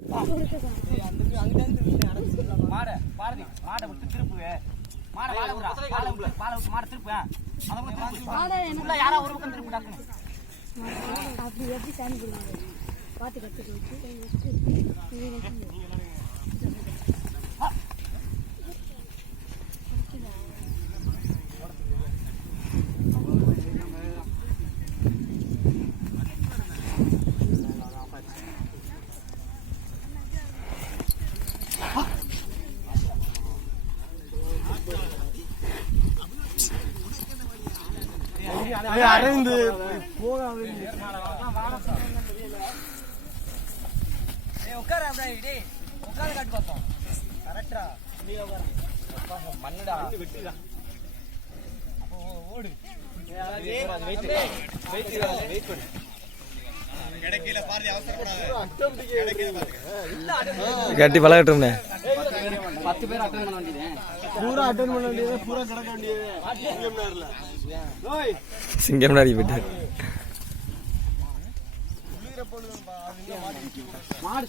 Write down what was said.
மாடை விட்டு திருப்பு மாடை மாடை திருப்பு யாரா ஒரு பக்கம் திருப்பு டாக்குன்னு அப்படி எப்படி சாமி கொடுங்க பாட்டு கற்றுக்க அரவிந்த் உட்கார உட்கார காட்டு பார்ப்போம் கரெக்டா மண்ணுடா வெட்டிடா அப்போ ஓடு வெயிட் பண்ணு கிடைக்கல பாரு அவசரப்படாத கட்டி பழகட்டும்னே 10 பேர் அட்டெண்ட் பண்ண வேண்டியது பூரா அட்டெண்ட் பண்ண வேண்டியது பூரா கிடக்க வேண்டியது சிங்கம் நேரல போயிட்டாரு மாடு